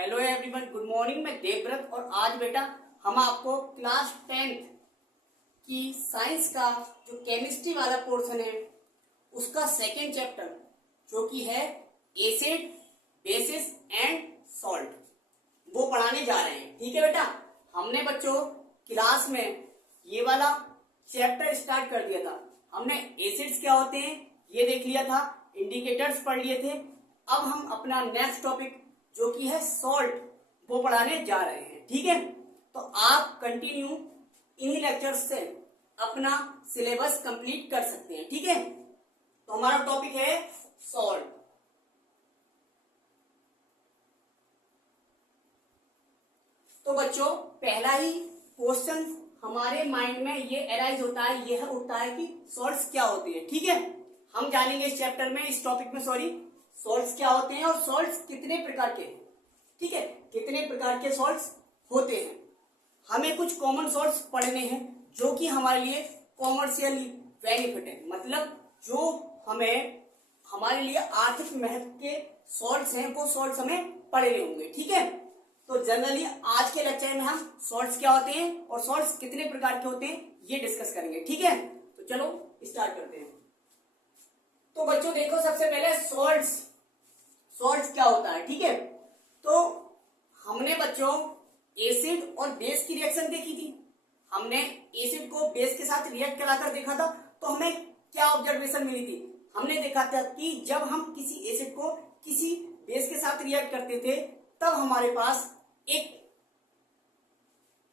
Hello everyone, good morning. मैं देवव्रत और आज बेटा हम आपको क्लास 10th की साइंस का जो केमिस्ट्री वाला पोर्शन है उसका सेकेंड चैप्टर जो कि है एसिड, बेसिस एंड सॉल्ट वो पढ़ाने जा रहे हैं। ठीक है बेटा, हमने बच्चों क्लास में ये वाला चैप्टर स्टार्ट कर दिया था। हमने एसिड्स क्या होते हैं ये देख लिया था, इंडिकेटर्स पढ़ लिए थे। अब हम अपना नेक्स्ट टॉपिक जो कि है सॉल्ट वो पढ़ाने जा रहे हैं। ठीक है, तो आप कंटिन्यू इन्हीं लेक्चर्स से अपना सिलेबस कंप्लीट कर सकते हैं। ठीक है, तो हमारा टॉपिक है सॉल्ट। तो बच्चों पहला ही क्वेश्चन हमारे माइंड में ये अराइज होता है, यह उठता है कि सॉल्ट्स क्या होती है। ठीक है, हम जानेंगे इस चैप्टर में, इस टॉपिक में सॉल्ट्स क्या होते हैं और सॉल्ट्स कितने प्रकार के हैं। ठीक है, कितने प्रकार के सॉल्ट्स होते हैं। हमें कुछ कॉमन सॉल्ट्स पढ़ने हैं जो कि हमारे लिए कॉमर्शियली बेनिफिट है, मतलब जो हमें हमारे लिए आर्थिक महत्व के सॉल्ट्स हैं वो सॉल्ट्स हमें पढ़ने होंगे। ठीक है, तो जनरली आज के लेक्चर में हम सॉल्ट्स क्या होते हैं और सॉल्ट्स कितने प्रकार के होते हैं ये डिस्कस करेंगे। ठीक है, तो चलो स्टार्ट करते हैं। तो बच्चों देखो, सबसे पहले सॉल्ट्स क्या होता है। ठीक है, तो हमने बच्चों एसिड और बेस की रिएक्शन देखी थी। हमने एसिड को बेस के साथ रिएक्ट कराकर देखा था, तो हमें क्या ऑब्जर्वेशन मिली थी। हमने देखा था कि जब हम किसी एसिड को किसी बेस के साथ रिएक्ट करते थे तब हमारे पास एक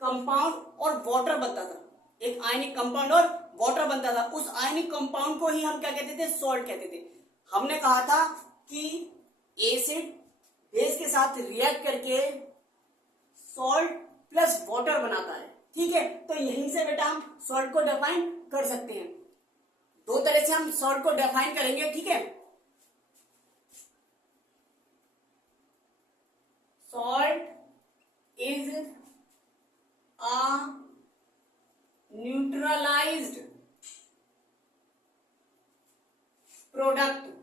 कंपाउंड और वाटर बनता था, एक आयनिक कंपाउंड और वाटर बनता था। उस आयनिक कंपाउंड को ही हम क्या कहते थे, सॉल्ट कहते थे। हमने कहा था कि एसिड बेस के साथ रिएक्ट करके सॉल्ट प्लस वाटर बनाता है। ठीक है, तो यहीं से बेटा हम सॉल्ट को डिफाइन कर सकते हैं। दो तरह से हम सॉल्ट को डिफाइन करेंगे। ठीक है, salt is a neutralised product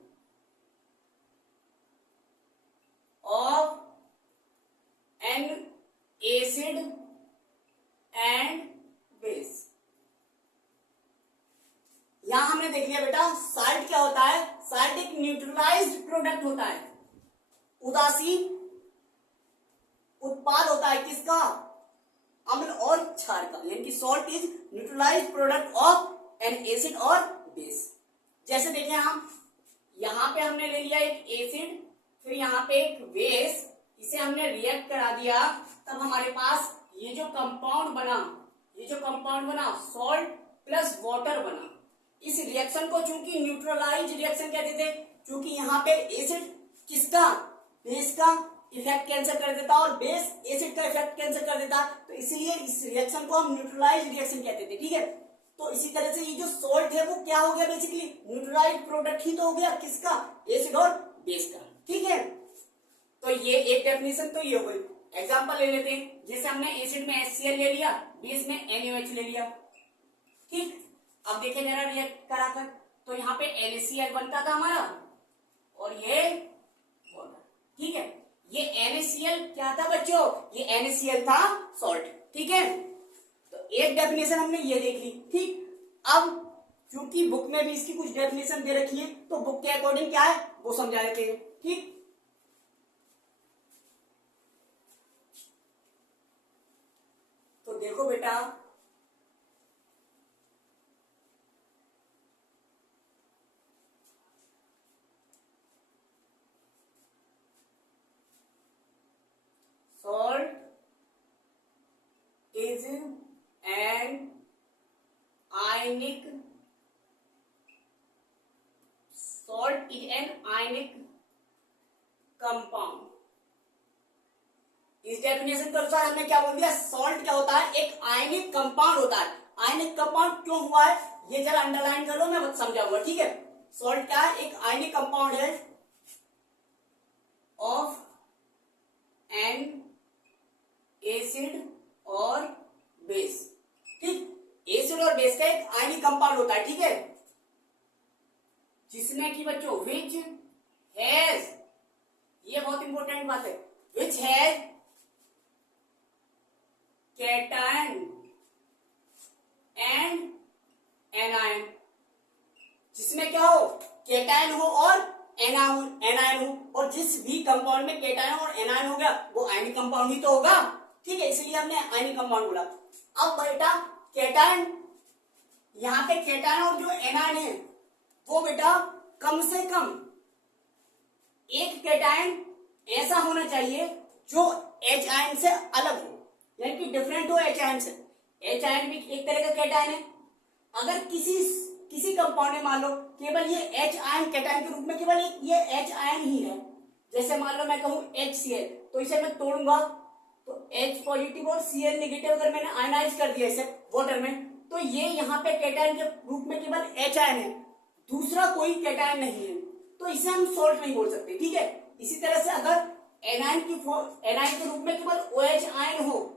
of an acid and base। यहां हमने देख लिया बेटा सॉल्ट क्या होता है। सॉल्ट एक न्यूट्रलाइज्ड प्रोडक्ट होता है, उदासीन उत्पाद होता है किसका, अम्ल और क्षार का। यानी कि salt is neutralised product of N acid और बेस। जैसे देखें हम यहां पे हमने ले लिया एक एसिड, फिर यहाँ पे एक बेस, इसे हमने रिएक्ट करा दिया, तब हमारे पास ये जो कंपाउंड बना सॉल्ट प्लस वाटर बना। इस रिएक्शन को चूंकि न्यूट्रलाइज रिएक्शन कहते थे, चूंकि यहाँ पे एसिड किसका, बेस का इफेक्ट कैंसिल कर देता और बेस एसिड का इफेक्ट कैंसिल कर देता, तो इसलिए इस रिएक्शन को हम न्यूट्रलाइज रिएक्शन कहते थे। ठीक है, तो इसी तरह से ये जो सॉल्ट है वो क्या हो गया, बेसिकली न्यूट्रलाइज प्रोडक्ट ही तो हो गया किसका, एसिड और बेस का। ठीक है, तो ये एक डेफिनेशन तो ये हो गई। एग्जांपल ले लेते हैं, जैसे हमने एसिड में HCl ले लिया, बेस में NaOH ले लिया। ठीक, अब देखें जरा रिएक्ट कराकर, तो यहाँ पे NaCl बनता था हमारा और ये वाटर। ठीक है, ये NaCl क्या था बच्चों, ये NaCl था सॉल्ट। ठीक है, तो एक डेफिनेशन हमने ये देख ली। ठीक, अब क्योंकि बुक में भी इसकी कुछ डेफिनेशन दे रखी है तो बुक के अकॉर्डिंग क्या है वो समझा देते हैं। ठीक, तो देखो बेटा salt is an ionic compound. इस डेफिनेशन के अनुसार हमने क्या बोल दिया, सॉल्ट क्या होता है, एक आयनिक कंपाउंड होता है। आयनिक कंपाउंड क्यों हुआ है ये जरा अंडरलाइन कर लो, मैं समझाऊंगा। ठीक है, सॉल्ट क्या है, एक आयनिक कंपाउंड है ऑफ एन एसिड और बेस। ठीक, एसिड और बेस का एक आयनिक कंपाउंड होता है। ठीक है, जिसने की बच्चों विच हैज, ये बहुत इंपॉर्टेंट बात है, विच हैज एनायन हो, और जिस भी कंपाउंड में केटायन और एनायन हो गया वो आयनिक कंपाउंड ही तो होगा, ठीक है, इसलिए हमने आयनिक कंपाउंड बोला। अब बेटा केटायन, यहाँ पे केटायन और जो एनायन है वो बेटा कम से कम एक केटायन ऐसा होना चाहिए जो H आयन से अलग हो, यानी कि डिफरेंट हो H आयन से। H आयन भी एक तरह का केटायन है। अगर किसी कंपाउंड में मान लो केवल ये H आयन केटायन के रूप में केवल ये H आयन ही है, जैसे मान लो मैं कहूं HCl, तो इसे मैं तोड़ूंगा तो H पॉजिटिव और Cl नेगेटिव अगर मैंने आयनाइज कर दिया इसे वाटर में, तो ये यहाँ पे केटायन के रूप में केवल H आयन है, दूसरा कोई केटायन नहीं है, तो इसे हम सॉल्ट नहीं बोल सकते, ठीक है। इसी तरह से अगर एनायन के रूप में केवल OH आयन हो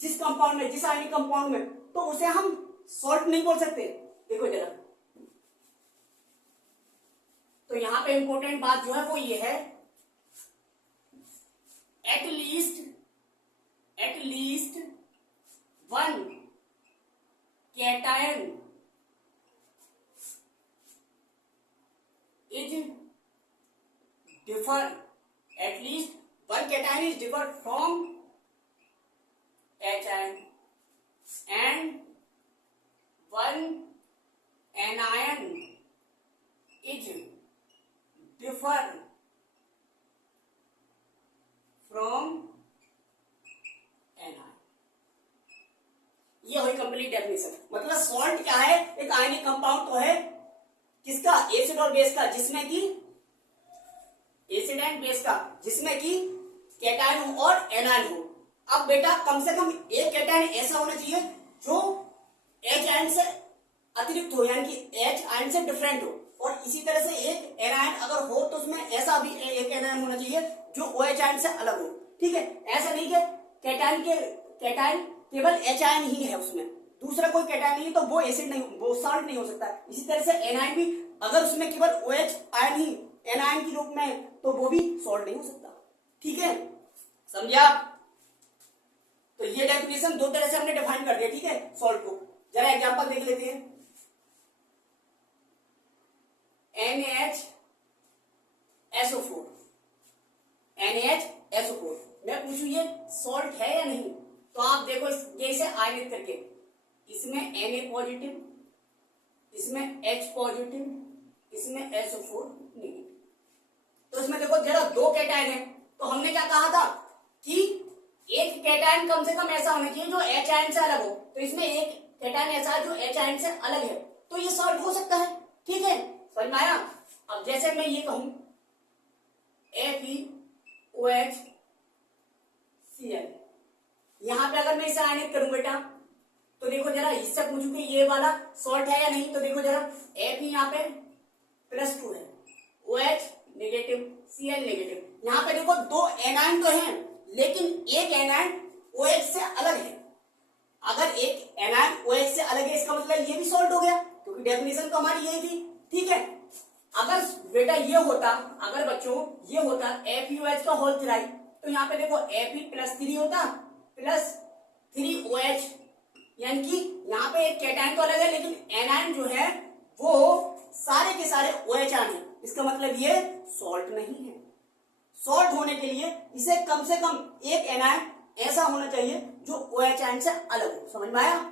जिस कंपाउंड में, जिस आयनिक कंपाउंड में, तो उसे हम सॉल्ट नहीं बोल सकते। देखो जरा, तो यहां पे इंपॉर्टेंट बात जो है वो ये है, at least one cation is differ, at least one cation is different from H ion and one anion is different from anion। ये हुई कंप्लीट डेफिनेशन। मतलब सॉल्ट क्या है, एक आयनिक कंपाउंड तो है किसका, एसिड और बेस का, जिसमें कि एसिड एंड बेस का, जिसमें कि कैटायन हो और एनायन हो। अब बेटा कम से कम एक कैटायन ऐसा होना चाहिए जो H आयन से अतिरिक्त हो, यानी कि H आयन से डिफरेंट हो, और इसी तरह से एक एनायन अगर हो तो उसमें ऐसा भी एक एनायन होना चाहिए जो OH आयन से अलग हो, ठीक है। ऐसा नहीं कि कैटायन केवल H आयन ही है, उसमें दूसरा कोई कैटायन नहीं है तो वो एसिड नहीं, वो सॉल्ट नहीं हो सकता। इसी तरह से एनायन भी अगर उसमें केवल OH आयन ही एनायन के रूप में तो वो भी सॉल्ट नहीं हो सकता, ठीक है, समझा। तो ये डेफिनेशन दो तरह से हमने डिफाइन कर दिया, ठीक है, सॉल्ट को। जरा एग्जांपल देख लेते हैं। NaHSO4, NaHSO4, मैं पूछूं ये सॉल्ट है या नहीं, तो आप देखो ये इसे आयनित करके, इसमें Na पॉजिटिव, इसमें H पॉजिटिव, इसमें SO4 नेगेटिव। तो इसमें देखो जरा दो कैटायन है, तो हमने क्या कहा था कि एक कैटायन कम से कम ऐसा होना चाहिए जो H आयन से अलग हो, तो इसमें एक कैटायन ऐसा है जो H आयन से अलग है, तो ये सॉल्ट हो सकता है, ठीक है, समझ में आया। अब जैसे मैं ये कहूं FeOH Cl, यहां पे अगर मैं इसे आयनित करूं बेटा, तो देखो जरा इससे पूछूं कि ये वाला सॉल्ट है या नहीं, तो देखो जरा Fe यहाँ पे +2 है, OH नेगेटिव, Cl नेगेटिव। यहाँ पे देखो दो एनायन तो हैं, लेकिन एक एनायन OH से अलग है। अगर एक एनायन OH से अलग है इसका मतलब ये भी सॉल्ट हो गया, क्योंकि डेफिनेशन तो हमारी यही थी, ठीक है। अगर बेटा ये होता, अगर बच्चों ये होता FeOH का होल थ्राइड, तो यहाँ पे देखो Fe+3 होता +3OH, यानी कि यहाँ पे एक कैटायन तो अलग है लेकिन एनायन जो है वो सारे के सारे OH आयन है, इसका मतलब ये सॉल्ट नहीं है। सॉल्ट होने के लिए इसे कम से कम एक एनायन ऐसा होना चाहिए जो OH आयन से अलग हो, समझ में आया।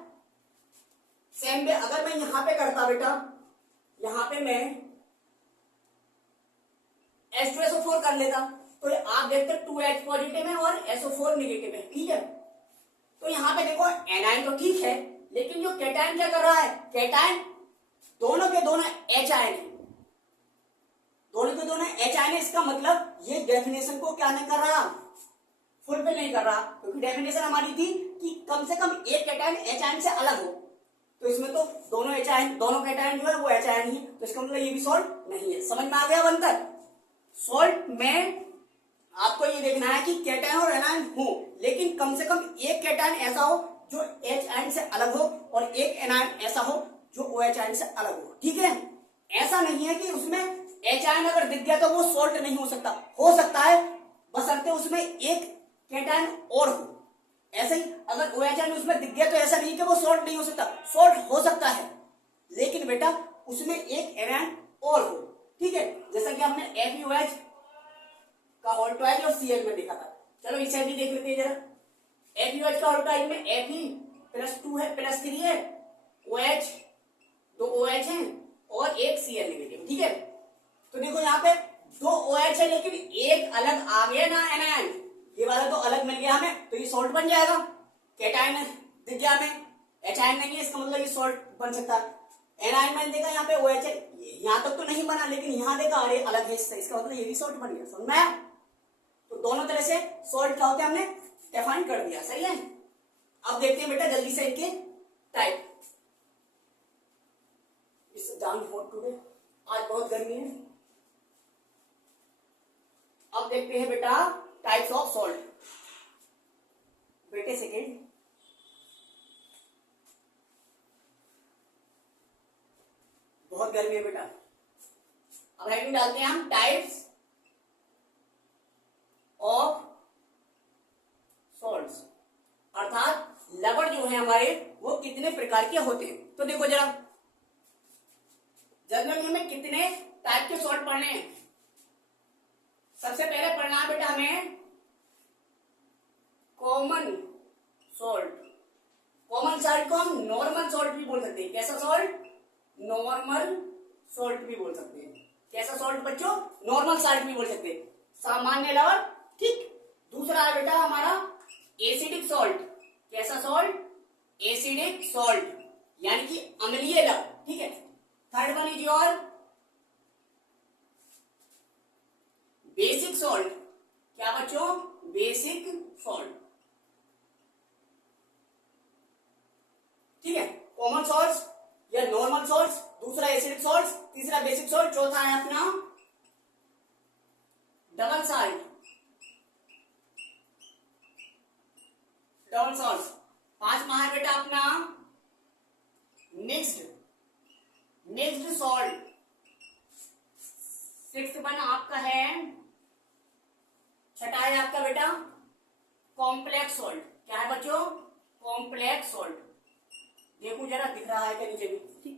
सेम वे अगर मैं यहां पे करता बेटा, यहां पे मैं H2SO4 कर लेता, तो आप देखते 2H पॉजिटिव है और SO4 नेगेटिव है, ठीक है। तो यहां पे देखो एनायन तो ठीक है, लेकिन जो कैटायन क्या कर रहा है, कैटायन दोनों के दोनों H आयन है, दोनों के दोनों H आयन है। इसका मतलब ये डेफिनेशन को क्या नहीं कर रहा, फुलफिल नहीं कर रहा, क्योंकि डेफिनेशन हमारी थी कि कम से कम एक कैटायन H आयन से अलग हो, तो इसमें तो दोनों H आयन, दोनों कैटायन जो है वो H आयन ही, तो इसका मतलब ये भी सॉल्ट नहीं है। समझ में आ गया बनकर। सॉल्ट में आपको ये देखना है कि कैटायन और एनायन हो, लेकिन कम से कम एक कैटायन ऐसा हो जो H आयन से अलग हो और एक एनायन ऐसा हो जो OH आयन से अलग हो, ठीक है। ऐसा नहीं है कि उसमें H आयन अगर दिख गया तो वो सॉल्ट नहीं हो सकता है, बशर्ते उसमें एक कैटायन और हो। ऐसे ही अगर OH आयन उसमें दिख गया तो ऐसा नहीं कि वो सॉल्ट नहीं हो सकता, सॉल्ट हो सकता है, लेकिन बेटा उसमें एक एनायन और हो, ठीक है, जैसा कि हमने FeOH का होल ट्वाइस और Cl में देखा था। चलो इसे भी देख लेते हैं जरा। FeOH का होल ट्वाइस में Fe+2 है, +3 है, OH 2 OH है और एक Cl नेगेटिव। ठीक है, तो देखो यहाँ पे 2 OH है लेकिन एक अलग आ गया ना एनायन, ये वाला तो अलग मिल गया हमें, तो ये सॉल्ट बन जाएगा। कैटायन दिख गया हमें, एचायन नहीं है, इसका मतलब ये सॉल्ट बन सकता है। एनायन मैंने देखा यहाँ पे OH है, यहाँ तक तो नहीं बना लेकिन यहाँ देखा अरे अलग है इसका मतलब ये भी सॉल्ट बन गया। समझ में आया? तो दोनों तरह से सॉल्ट क्या होते हैं हमने डिफाइन कर दिया। सही है, अब देखते हैं बेटा जल्दी से इनके टाइप। टुडे आज बहुत गर्मी है। अब देखते हैं बेटा टाइप्स ऑफ सॉल्ट। बेटे सेकेंड, बहुत गर्मी है बेटा। अब हेडिंग डालते हैं हम टाइप्स ऑफ सॉल्ट्स, अर्थात लवण जो है हमारे वो कितने प्रकार के होते हैं। तो देखो जरा, जनरली हमें कितने टाइप के सॉल्ट पढ़ने हैं। सबसे पहले पढ़ना है बेटा हमें कॉमन सॉल्ट। कॉमन सॉल्ट को हम नॉर्मल सॉल्ट भी बोल सकते हैं। कैसा सॉल्ट? नॉर्मल सॉल्ट भी बोल सकते हैं। कैसा सॉल्ट बच्चों? नॉर्मल सॉल्ट भी बोल सकते हैं, सामान्य लवण। ठीक, दूसरा है बेटा हमारा एसिडिक सॉल्ट। कैसा सॉल्ट? एसिडिक सॉल्ट, यानी कि अम्लीय लवण। ठीक है, third one is your basic salt. क्या बच्चों? Basic salt. ठीक है, कॉमन सॉल्ट या नॉर्मल सॉल्ट, दूसरा एसिडिक सॉल्ट, तीसरा बेसिक सॉल्ट, चौथा है अपना डबल सॉल्ट। Double salt. पांचवा है बेटा अपना मिक्स्ड सॉल्ट। सिक्स्थ वन आपका है, छठा है आपका बेटा कॉम्प्लेक्स सॉल्ट। क्या है बच्चों? Complex salt. देखो जरा दिख रहा है क्या नीचे भी? ठीक,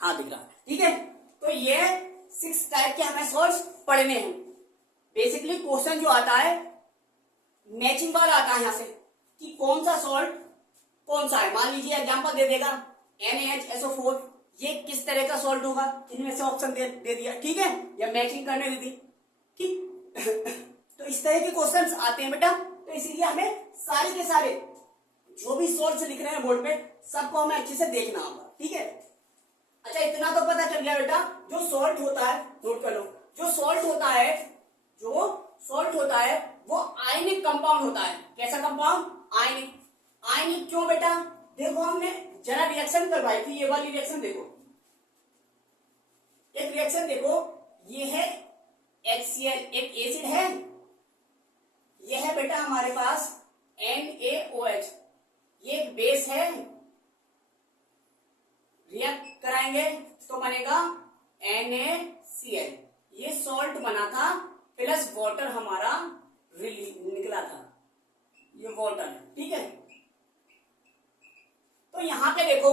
हाँ दिख रहा है। ठीक है, तो ये 6 टाइप के हमें सॉल्ट्स पढ़ने हैं। बेसिकली क्वेश्चन जो आता है मैचिंग वाला आता है यहाँ से कि कौन सा सॉल्ट कौन सा है। मान लीजिए एग्जांपल दे देगा NaHSO4, ये किस तरह का सॉल्ट होगा, इनमें से ऑप्शन दे दिया। ठीक है, या मैचिंग करने दे दी। ठीक तो इस तरह के क्वेश्चंस आते हैं बेटा, तो इसीलिए हमें सारे के सारे जो भी सॉल्ट लिख रहे हैं बोर्ड पे सबको हमें अच्छे से देखना होगा। ठीक है, अच्छा इतना तो पता चल गया बेटा, जो सॉल्ट होता है नोट कर लो। जो सॉल्ट होता है वो आयनिक कंपाउंड होता है। कैसा कंपाउंड? आयनिक। आयनिक क्यों बेटा? देखो हमने जरा रिएक्शन करवाई थी, ये वाली रिएक्शन देखो, एक रिएक्शन देखो, ये है HCl, एक एसिड है, ये है बेटा हमारे पास NaOH, ये एक बेस है। रिएक्ट कराएंगे तो बनेगा NaCl, ये सॉल्ट बना था प्लस वाटर हमारा निकला था, ये वाटर। ठीक है, तो यहां पे देखो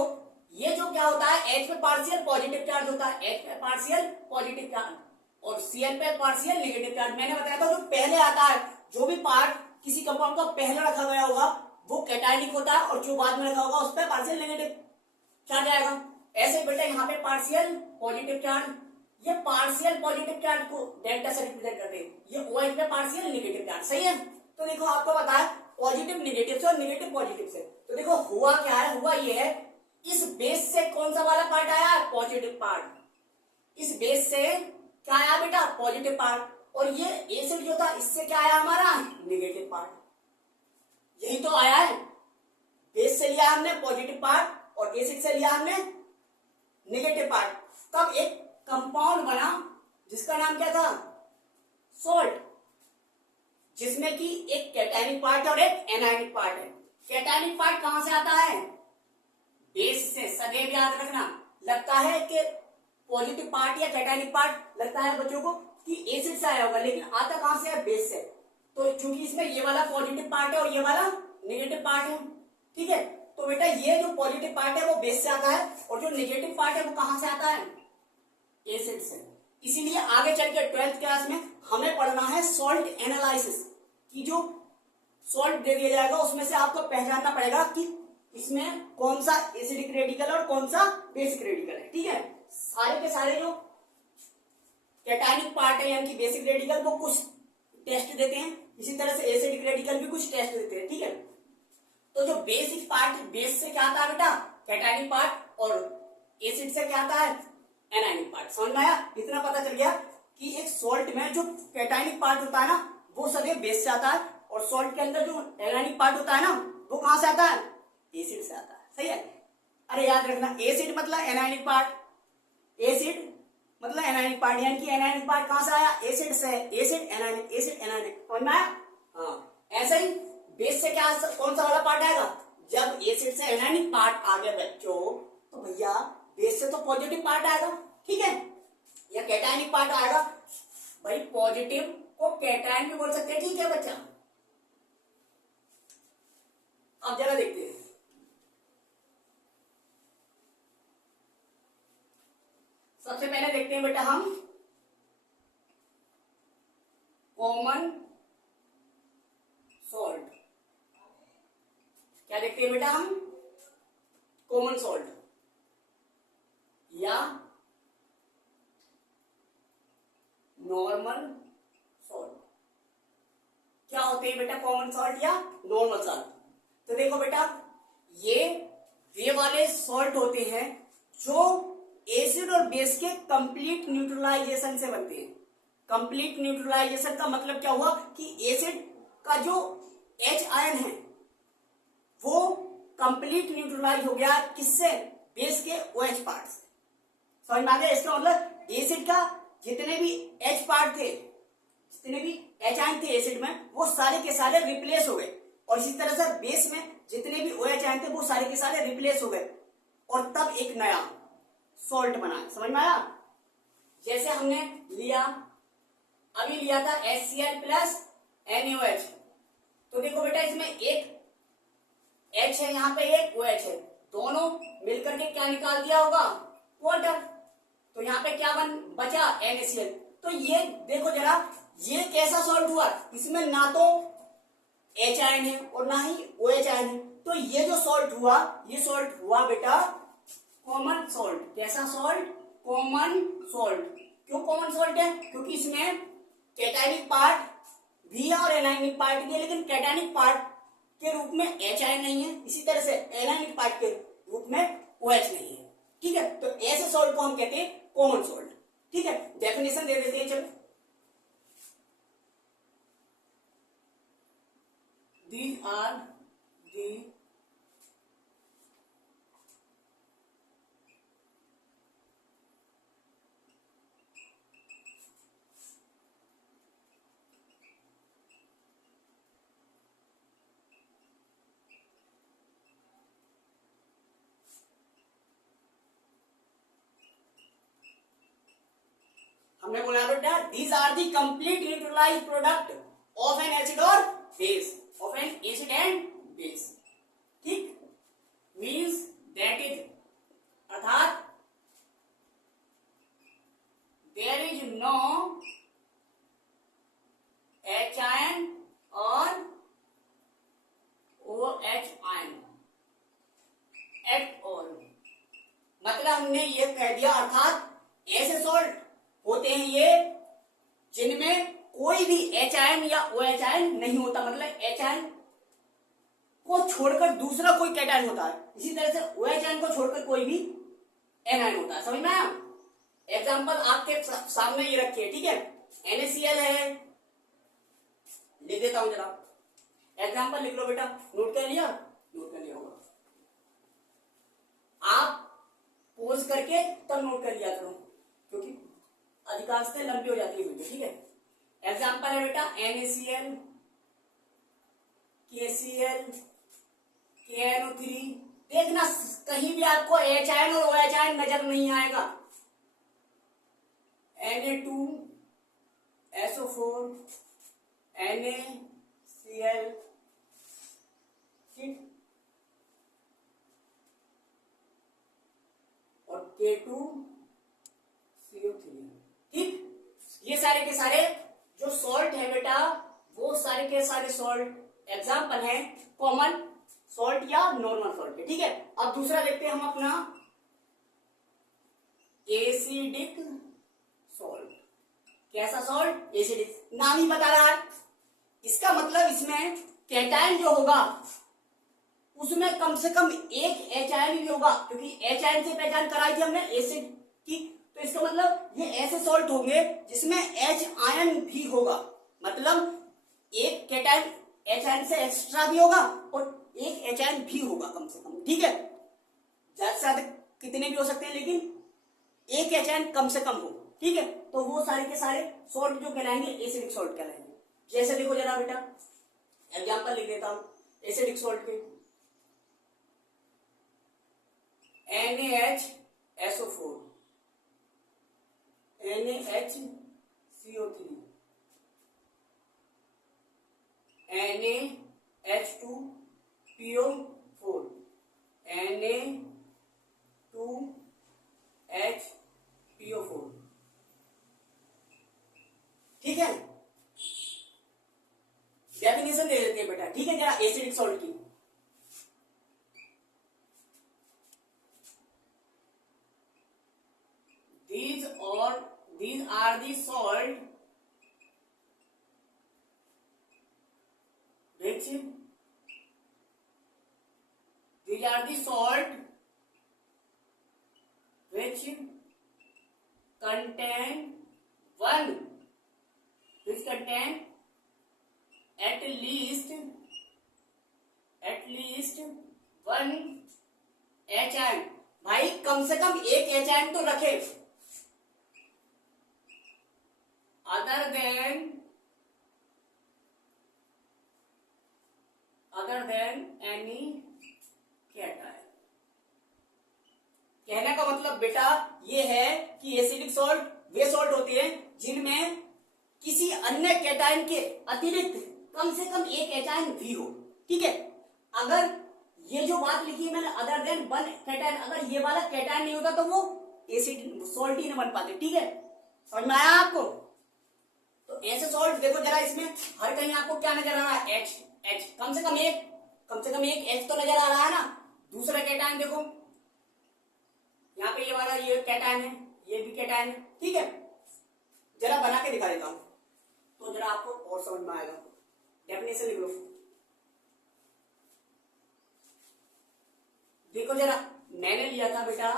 ये जो क्या होता है, H पे पार्शियल पॉजिटिव चार्ज होता है, H पे पार्शियल पॉजिटिव चार्ज और Cl पे पार्शियल नेगेटिव चार्ज। मैंने बताया था जो पहले आता है, जो भी पार्ट किसी कंपाउंड का पहले रखा गया होगा वो कैटायनिक होता है और जो बाद में रखा होगा उस पर पार्शियल नेगेटिव चार्ज आएगा। ऐसे बेटा यहाँ पे पार्शियल पॉजिटिव चार्ज, ये पार्शियल पॉजिटिव चार्ज को डेल्टा से रिप्रेजेंट करते हैं, ये OH पे पार्शियल नेगेटिव चार्ज। सही है, तो देखो आपको पता है पॉजिटिव नेगेटिव से और नेगेटिव पॉजिटिव से। तो देखो हुआ क्या है, हुआ ये है इस बेस से कौन सा वाला पार्ट आया है? Positive part. इस बेस से क्या आया बेटा? Positive part. और ये एसिड जो था इससे क्या आया हमारा? Negative part. यही तो आया है, बेस से लिया हमने पॉजिटिव पार्ट और एसिड से लिया हमने नेगेटिव पार्ट। तब एक कंपाउंड बना जिसका नाम क्या था? सॉल्ट, जिसमें कि एक कैटायनिक पार्ट और एक एनायनिक पार्ट है। कैटायनिक पार्ट कहां से आता है? बेस से। सदैव याद रखना, लगता है कि पॉजिटिव पार्ट या कैटायनिक पार्ट लगता है बच्चों को कि एसिड से आया होगा, लेकिन आता कहां से है? बेस से। तो चूंकि इसमें ये वाला पॉजिटिव पार्ट है और ये वाला नेगेटिव पार्ट है, ठीक है, तो बेटा ये जो पॉजिटिव पार्ट है वो बेस से आता है और जो नेगेटिव पार्ट है वो कहां से आता है? एसिड से। इसीलिए आगे चल के 12th क्लास में हमें पढ़ना है सॉल्ट एनालिसिस की। जो सॉल्ट दे दिया जाएगा उसमें से आपको पहचानना पड़ेगा कि इसमें कौन सा एसिडिक रेडिकल और कौन सा बेसिक रेडिकल है। ठीक है, सारे के सारे जो कैटायनिक पार्ट है यानी कि बेसिक रेडिकल वो कुछ टेस्ट देते हैं, इसी तरह से एसिडिक रेडिकल भी कुछ टेस्ट देते हैं। ठीक है, तो जो बेसिक पार्ट, बेस से क्या आता है बेटा कैटायनिक पार्ट, और एसिड से क्या आता है एनायनिक पार्ट। समझ में आया? इतना पता चल गया कि एक सॉल्ट में जो कैटायनिक पार्ट होता है ना वो सदैव बेस से आता है, और सॉल्ट के अंदर जो एनायनिक पार्ट होता है ना वो कहां से आता है, एसिड से आता है। सही है? अरे याद रखना, एसिड मतलब एनायनिक पार्ट, एसिड मतलब एनायनिक पार्ट, यानी कि एनायनिक पार्ट कहां से आया, एसिड से। एसिड एनायनिक, एसिड एनायनिक, समझ में आया? हाँ, ऐसा ही बेस से क्या, कौन सा वाला पार्ट आएगा, जब एसिड से एनायनिक पार्ट आ गया बच्चों तो भैया बेस से तो पॉजिटिव पार्ट आएगा। ठीक है, या कैटायनिक पार्ट आएगा। भाई पॉजिटिव को कैटायन भी बोल सकते हैं। ठीक है बच्चा, अब जरा देखते हैं। सबसे पहले देखते हैं बेटा हम कॉमन सॉल्ट। क्या देखते हैं बेटा हम, कॉमन सॉल्ट या नॉर्मल सॉल्ट। क्या होते हैं बेटा कॉमन सॉल्ट या नॉर्मल सॉल्ट? तो देखो बेटा, ये वाले सॉल्ट होते हैं जो एसिड और बेस के कंप्लीट न्यूट्रलाइजेशन से बनते हैं। कंप्लीट न्यूट्रलाइजेशन का मतलब क्या हुआ कि एसिड का जो H आयन है वो कंप्लीट न्यूट्रलाइज हो गया किससे, बेस के OH पार्ट से। समझ में आ गया? इसका मतलब एसिड का जितने भी H पार्ट थे, जितने भी H आयन थे एसिड में, वो सारे के सारे रिप्लेस हो गए, और इसी तरह से बेस में जितने भी OH आयन थे वो सारे के सारे रिप्लेस हो गए, और तब एक नया सॉल्ट बना। समझ में आया? जैसे हमने लिया, अभी लिया था HCl प्लस NaOH। तो देखो बेटा, इसमें एक H है, यहाँ पे एक OH है, दोनों मिलकर के क्या निकाल दिया होगा, वाटर। तो यहाँ पे क्या बचा, NaCl। तो ये देखो जरा, ये कैसा सॉल्ट हुआ, इसमें ना तो H आयन है और ना ही OH आयन है। तो ये जो सॉल्ट हुआ, ये सॉल्ट हुआ बेटा कॉमन सॉल्ट। कैसा सॉल्ट, कॉमन सॉल्ट। क्यों कॉमन सॉल्ट है, क्योंकि इसमें कैटायनिक पार्ट भी है और एनायनिक पार्ट भी है, लेकिन कैटायनिक पार्ट के रूप में H आयन नहीं है, इसी तरह से एनायनिक पार्ट के रूप में OH नहीं है। ठीक है, तो ऐसे सॉल्ट को हम कहते हैं कॉमन सॉल्ट। ठीक है, डेफिनेशन दे देते हैं। चलो, these are the हमने बोला बेटा these are the complete neutralized product of an acid or base, of an acid and base। ठीक, मीन्स दैट इज, अर्थात there is no H ion और OH आयन एट ऑल। मतलब हमने ये कह दिया, अर्थात ऐसे सॉल्ट होते हैं ये जिनमें कोई भी H आयन या OH आयन नहीं होता। मतलब H आयन को छोड़कर दूसरा कोई कैटायन होता है, इसी तरह से OH आयन को छोड़कर कोई भी एनायन होता है। समझ में आया? एग्जाम्पल आपके सामने ये रखिए। ठीक है, NaCl है, लिख देता हूं जरा, एग्जाम्पल लिख लो बेटा। नोट कर लिया? नोट कर लिया होगा। आप पोज करके तब नोट कर लिया करो, क्योंकि अधिकांशतः लंबी हो जाती है वीडियो। ठीक है, एग्जाम्पल है बेटा NaCl, KCl, KNO3। देखना कहीं भी आपको H आयन और OH आयन नजर नहीं आएगा। Na2, SO4, NaCl, ठीक, और K2, CO3। ठीक। ये सारे के सारे जो सॉल्ट है बेटा, वो सारे के सारे सॉल्ट एग्जाम्पल है कॉमन सॉल्ट या नॉर्मल सॉल्ट के। ठीक है, अब दूसरा देखते हैं हम अपना एसिडिक सॉल्ट। कैसा सॉल्ट? एसिडिक। नाम ही बता रहा है, इसका मतलब इसमें कैटायन जो होगा उसमें कम से कम एक एच आयन भी होगा, क्योंकि एच आयन से पहचान कराई थी हमने एसिड की। तो इसका मतलब ये ऐसे सॉल्ट होंगे जिसमें एच आयन भी होगा, मतलब एक कैटायन एच आयन से एक्स्ट्रा भी होगा और एक एच आयन भी होगा कम से कम। ठीक है, ज्यादा से ज्यादा कितने भी हो सकते हैं, लेकिन एक एच आयन कम से कम हो। ठीक है, तो वो सारे के सारे सॉल्ट जो कहलाएंगे एसिडिक सॉल्ट कहलाएंगे। जैसे देखो जरा बेटा, एग्जाम्पल लिख देता हूं एसिडिक सॉल्ट के। NaHSO4, NaHCO3, Na2PO4, Na2HPO4। ठीक है, डेफिनेशन दे देते हैं बेटा। ठीक है, जरा एसिडिक सॉल्ट की। These are the salt which these are the salt which contain at least one H ion. भाई कम से कम एक एच आयन तो रखे, other than any cation। कहने का मतलब बेटा ये है कि एसिडिक सॉल्ट वे सॉल्ट होते हैं जिनमें किसी अन्य कैटायन के अतिरिक्त कम से कम एक एच आयन भी हो। ठीक है, अगर ये जो बात लिखी है मैंने अदर देन वन कैटायन, अगर ये वाला कैटायन नहीं होता तो वो एसिड सॉल्ट ही नहीं बन पाते। ठीक है, समझ में आया आपको? तो ऐसे सॉल्ट देखो जरा, इसमें हर कहीं आपको क्या नजर आ रहा है? एच एच, कम से कम एक एच तो नजर आ रहा है ना। दूसरा कैटायन देखो, यहाँ पे ये वाला ये कैटायन है, ये भी कैटायन है। ठीक है, जरा बना के दिखा देता हूं तो जरा आपको और समझ में आएगा। डेफिनेशन लिख लो। देखो जरा, मैंने लिया था बेटा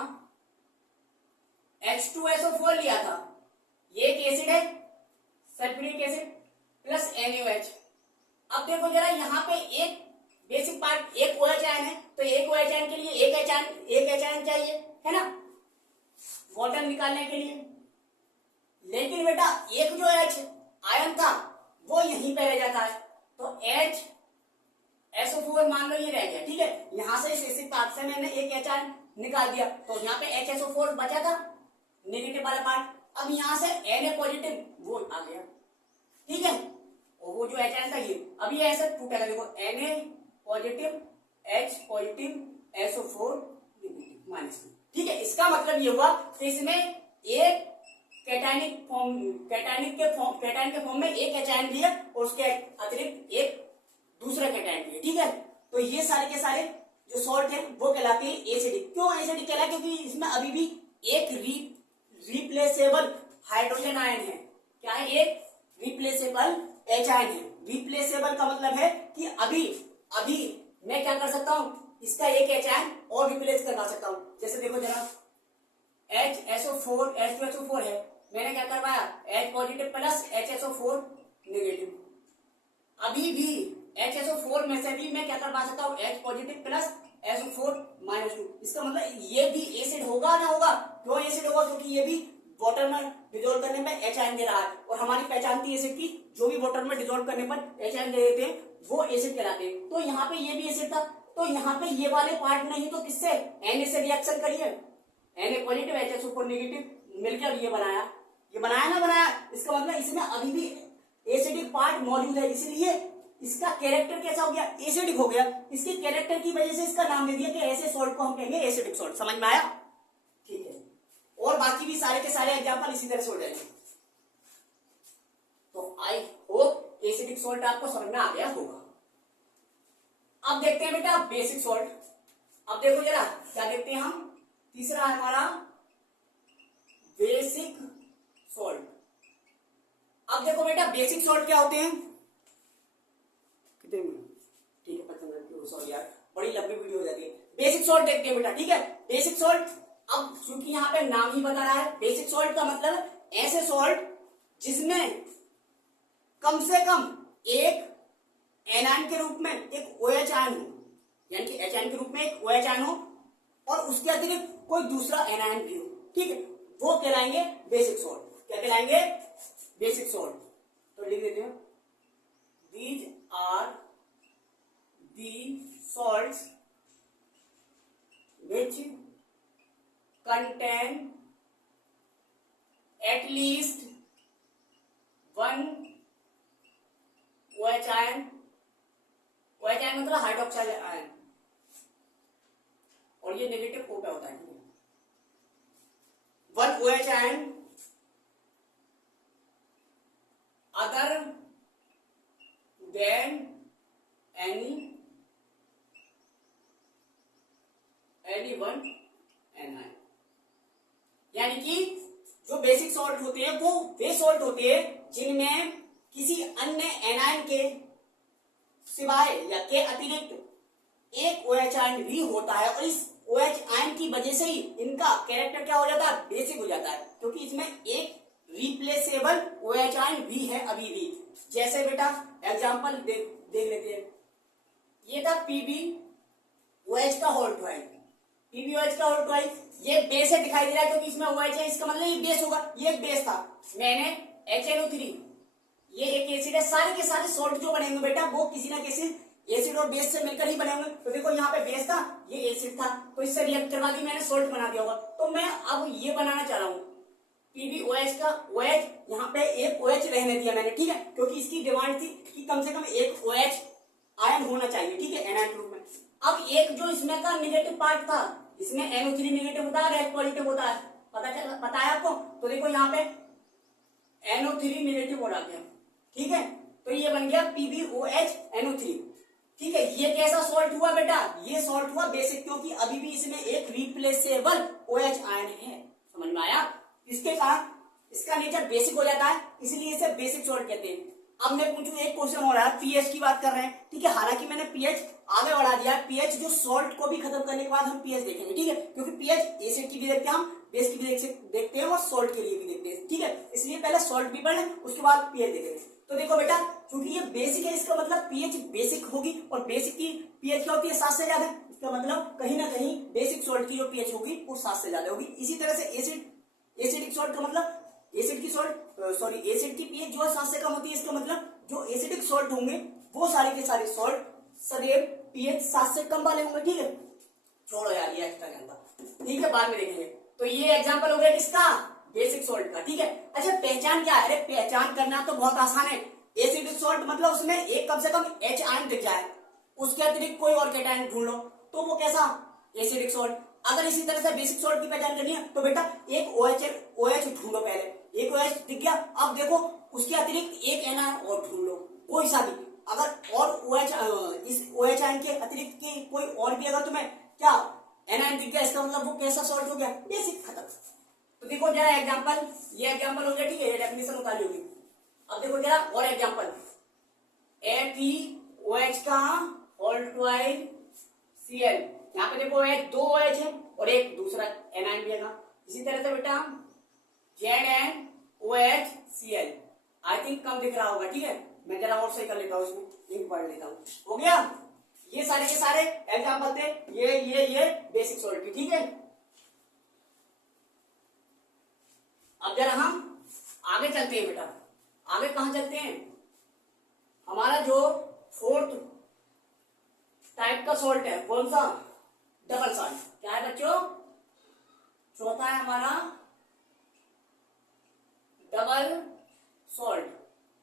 H2SO4 लिया था, ये एक एसिड है सल्फ्यूरिक एसिड प्लस NaOH। अब देखो जरा, यहाँ पे एक बेसिक पार्ट एक OH आयन है, तो एक OH आयन के लिए एक एच आयन चाहिए, है ना, वाटर निकालने के लिए। लेकिन बेटा एक जो H आयन था वो यहीं पे रह जाता है, तो HSO4 मान लो ये रह गया। ठीक है, यहां से इस एसिड पार्ट से मैंने एक एच आयन निकाल दिया, तो यहाँ पे HSO4 बचा था नेगेटिव वाला पार्ट। अब यहां से Na पॉजिटिव वो आ गया। ठीक है, और वो जो एच आयन था ये, अब ये ऐसे टूटेगा। देखो Na positive, H positive, SO4 negative minus में। ठीक है, इसका मतलब ये हुआ कि इसमें एक कैटायन के फॉर्म में एक एच आयन भी है और उसके अतिरिक्त एक दूसरा कैटायन भी है। ठीक है, तो ये सारे के सारे जो सॉल्ट है वो कहलाते हैं एसिडिक। क्यों एसिडिक कहलाते? क्योंकि इसमें अभी भी एक रिप्लेसेबल हाइड्रोजन आयन है। क्या है? एक रिप्लेसेबल एच आयन है। रिप्लेसेबल का मतलब है कि अभी मैं क्या कर सकता हूं, इसका एक एच आयन और रिप्लेस करवा सकता हूं। जैसे देखो जरा, H2SO4 है, मैंने क्या करवाया, H positive plus HSO4 negative. अभी भी HSO4 में से भी मैं क्या करवा सकता हूँ, H पॉजिटिव प्लस SO4 -2। इसका मतलब ये भी एसिड होगा ना होगा? क्यों एसिड होगा? क्योंकि ये भी वाटर में डिजोल्व करने में एच आयन दे रहा है, और हमारी पहचान थी एसिड की, जो भी वाटर में डिजोल्व करने पर एच आयन दे देते हैं वो एसिड कहलाते हैं। तो यहाँ पे ये भी एसिड था, तो यहाँ पे ये वाले पार्ट नहीं तो किससे, Na से रिएक्शन करिए, Na पॉजिटिव HSO4 नेगेटिव मिलकर ये बनाया ना बनाया। इसका मतलब इसमें अभी भी एसिडिक पार्ट मौजूद है, इसलिए इसका कैरेक्टर कैसा हो गया, एसिडिक हो गया। इसके कैरेक्टर की वजह से इसका नाम दे दिया कि ऐसे सॉल्ट को हम कहेंगे एसिडिक सॉल्ट। समझ में आया? ठीक है, और बाकी भी सारे के सारे एग्जांपल इसी तरह से हो जाएंगे। एसिडिक सॉल्ट आपको समझ में आ गया होगा। अब देखते हैं बेटा बेसिक सॉल्ट। अब देखो जरा क्या देखते हैं हम, तीसरा है हमारा बेसिक सॉल्ट। अब देखो बेटा बेसिक सॉल्ट क्या होते हैं, कितने मिनट, ठीक है 15 मिनट, सॉरी यार बड़ी लंबी वीडियो हो जाती है। बेसिक सॉल्ट देखते हैं बेटा, ठीक है। बेसिक सॉल्ट, अब चूंकि यहाँ पे नाम ही बता रहा है, बेसिक सॉल्ट का मतलब ऐसे सॉल्ट जिसमें कम से कम एक एनायन के रूप में एक OH आयन हो, यानी कि H आयन के रूप में एक OH आयन हो और उसके अतिरिक्त कोई दूसरा एनायन भी हो, ठीक है, वो कहलाएंगे बेसिक सॉल्ट। क्या कहलाएंगे? Basic salt. तो लिख देते हैं, these are the salts which contain at least one OH ion, OH ion मतलब हाइड्रोक्साइड आयन, और ये नेगेटिव को क्या होता है, one OH ion other than any one anion। यानी कि जो बेसिक सॉल्ट होते हैं वो वे सॉल्ट होते हैं जिनमें किसी अन्य एनायन के सिवाय या के अतिरिक्त एक OH आयन भी होता है, और इस OH आयन की वजह से ही इनका कैरेक्टर क्या हो जाता है, बेसिक हो जाता है, क्योंकि इसमें एक रिप्लेसेबल OH आयन भी है अभी भी। जैसे बेटा एग्जांपल देख लेते हैं, ये था PbOH का होल ट्वाइस, PbOH का होल ट्वाइस, ये बेस है दिखाई दे रहा है क्योंकि इसमें OH है, इसका मतलब ये बेस होगा, ये एक बेस था। मैंने HNO3, ये एक एसिड है। सारे के सारे सॉल्ट जो बनेंगे बेटा वो किसी ना किसी एसिड और बेस से मिलकर ही बने होंगे। तो देखो यहाँ पे बेस था, ये एसिड था, तो इससे रिएक्ट करवा दी मैंने, सॉल्ट बना दिया होगा। तो मैं अब ये बनाना चाह रहा हूँ PbOH का OH, यहाँ पे एक OH रहने दिया मैंने, ठीक है, क्योंकि इसकी डिमांड थी कि कम से कम एक OH आयन होना चाहिए, ठीक है, एनायन ग्रुप में। अब एक जो इसमें का नेगेटिव पार्ट था, इसमें NO3 नेगेटिव होता है, H पॉजिटिव होता है, पता है आपको। तो देखो यहाँ पे NO3 नेगेटिव हो जाते हैं, ठीक है, तो ये बन गया PbOH NO3, ठीक है। ये कैसा सॉल्ट हुआ बेटा, ये सॉल्ट हुआ बेसिक, क्योंकि अभी भी इसमें एक रिप्लेसेबल OH आयन है। समझ में आया? इसके कारण इसका नेचर बेसिक हो जाता है, इसलिए इसे बेसिक सॉल्ट कहते हैं। अब मैं पूछूं एक क्वेश्चन हो रहा है, पीएच की बात कर रहे हैं, ठीक है, हालांकि मैंने पीएच आगे बढ़ा दिया। पीएच जो सॉल्ट को भी खत्म करने के बाद हम पीएच देखेंगे, ठीक है, क्योंकि पीएच एसिड की भी देखते हैं हम, बेस की भी देखते हैं और सॉल्ट के लिए भी देखते हैं, ठीक है, इसलिए पहले सॉल्ट भी पढ़ लें, उसके बाद पीएच देखेंगे। तो देखो बेटा, क्योंकि ये बेसिक है, इसका मतलब पीएच बेसिक होगी, और बेसिक की पीएच क्या होती है, 7 से ज्यादा। इसका मतलब कहीं ना कहीं बेसिक सॉल्ट की जो पीएच होगी वो 7 से ज्यादा होगी। इसी तरह से एसिडिक सॉल्ट का मतलब एसिड की पीएच जो है 7 से कम होती है। इसका मतलब जो एसिडिक सॉल्ट होंगे वो सारे के सारे सॉल्ट सदैव पीएच 7 से कम वाले होंगे, ठीक है। छोड़ो यार ये एक्स्ट्रा ज्ञान था, ठीक है, बाद में देखेंगे। तो ये एग्जांपल हो गया किसका, बेसिक सॉल्ट का, ठीक है। अच्छा पहचान क्या है, अरे पहचान करना तो बहुत आसान है। एसिडिक सॉल्ट मतलब उसमें एक कम से कम H आयन दिख जाए, उसके अतिरिक्त कोई और कैटायन ढूंढ लो तो वो कैसा, एसिडिक सॉल्ट। अगर इसी तरह से बेसिक सॉल्ट की पहचान करनी है तो बेटा एक OH ढूंढो, पहले एक OH दिख गया, अब देखो उसके अतिरिक्त एक एनायन और ढूंढ लो, कोई सा भी। अगर और OH इस OH आयन के अतिरिक्त की कोई और भी अगर तुम्हें क्या एनायन दिख गया, इसका मतलब वो कैसा सॉल्ट हो गया, बेसिक, खत्म। तो देखो जरा एग्जांपल, ये एग्जांपल हो गया, ठीक है, ये डेफिनेशन उतारी होगी। अब देखो जरा और एग्जांपल, FeOH का होल ट्वाइस Cl, यहाँ पे देखो दो OH है और एक दूसरा एनायन भी है। इसी तरह से बेटा ZnOHCl, आई थिंक कम दिख रहा होगा, ठीक है, मैं जरा और सही कर लेता हूँ, इसमें लिंक पढ़ लेता हूँ। हो गया, ये सारे के सारे एग्जांपल थे, ये बेसिक सॉल्ट की, ठीक है। अब जरा हम आगे चलते हैं बेटा, आगे कहां चलते हैं, हमारा जो फोर्थ टाइप का सॉल्ट है कौन सा, डबल सॉल्ट। क्या है बच्चों, चौथा है हमारा डबल सॉल्ट।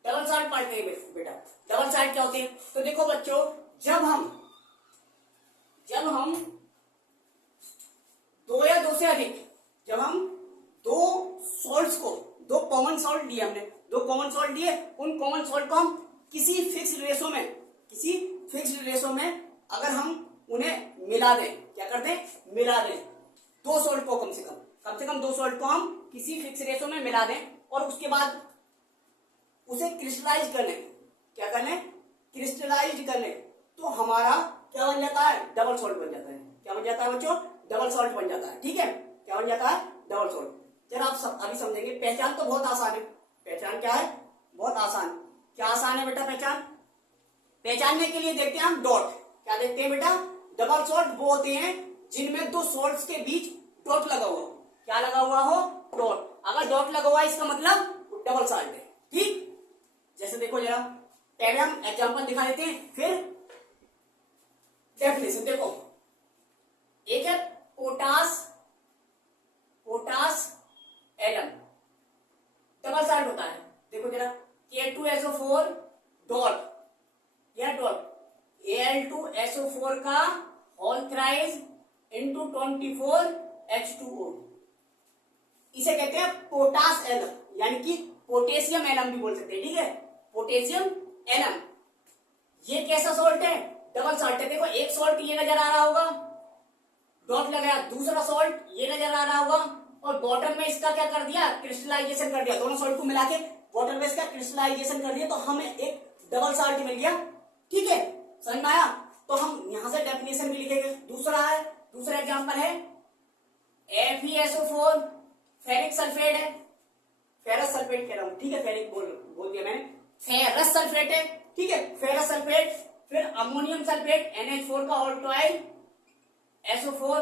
डबल सॉल्ट पढ़ते हैं बेटा, डबल सॉल्ट क्या होते हैं। तो देखो बच्चों, जब हम दो या दो से अधिक, जब हम दो सॉल्ट्स को, दो कॉमन सॉल्ट लिए हमने, दो कॉमन सॉल्ट लिए, उन कॉमन सॉल्ट को हम किसी फिक्स्ड रेशो में अगर हम उन्हें मिला दें, क्या कर दें, मिला दें, दो सॉल्ट को कम से कम दो सॉल्ट को हम किसी फिक्स रेशो में मिला दें और उसके बाद उसे क्रिस्टलाइज कर लें, क्या कर लें, क्रिस्टलाइज कर लें, तो हमारा क्या बन जाता है, डबल सॉल्ट बन जाता है। क्या बन जाता है बच्चों, डबल सॉल्ट बन जाता है। ठीक है, क्या बन जाता है, डबल सॉल्ट। जरा आप सब अभी समझेंगे। पहचान तो बहुत आसान है, पहचान क्या है, बहुत आसान। क्या आसान है बेटा पहचान? पहचानने के लिए देखते हैं हम डॉट। क्या देखते हैं बेटा, डबल सॉल्ट वो होते हैं जिनमें दो सॉल्ट्स के बीच डॉट लगा हुआ हो। क्या लगा हुआ हो, डॉट। अगर डॉट लगा हुआ है इसका मतलब डबल सॉल्ट है। ठीक, जैसे देखो जरा, पहले हम एग्जांपल दिखा देते हैं, फिर डेफिनेशन। देखो, एक है पोटास एटम, डबल सॉल्ट होता है। देखो जरा, K2SO4 डॉट या डॉट Al2SO4 का होल थ्राइस इंटू 24H2O, इसे कहते हैं पोटास एलम, यानी कि पोटेशियम एलम भी बोल सकते हैं। ठीक है, पोटेशियम एलम। ये कैसा सॉल्ट है, डबल सॉल्ट है। देखो, एक सॉल्ट ये नजर आ रहा होगा, डॉट लगाया, दूसरा सॉल्ट ये नजर आ रहा होगा, और बॉटम में इसका क्या कर दिया, क्रिस्टलाइजेशन कर दिया। दोनों सॉल्ट को मिला के बॉटम में इसका क्रिस्टलाइजेशन कर दिया, तो हमें एक डबल सॉल्ट मिल गया। ठीक है, समझ में आया? तो हम यहां से डेफिनेशन भी लिखेंगे। दूसरा एग्जांपल है FeSO4 फेरिक सल्फेट है, फेरस सल्फेट कह रहा हूं। ठीक है, फेरिक बोल दिया मैंने, फेरस सल्फेट है। ठीक है, फेरस सल्फेट, फिर अमोनियम सल्फेट NH4 का ऑल्टोइल SO4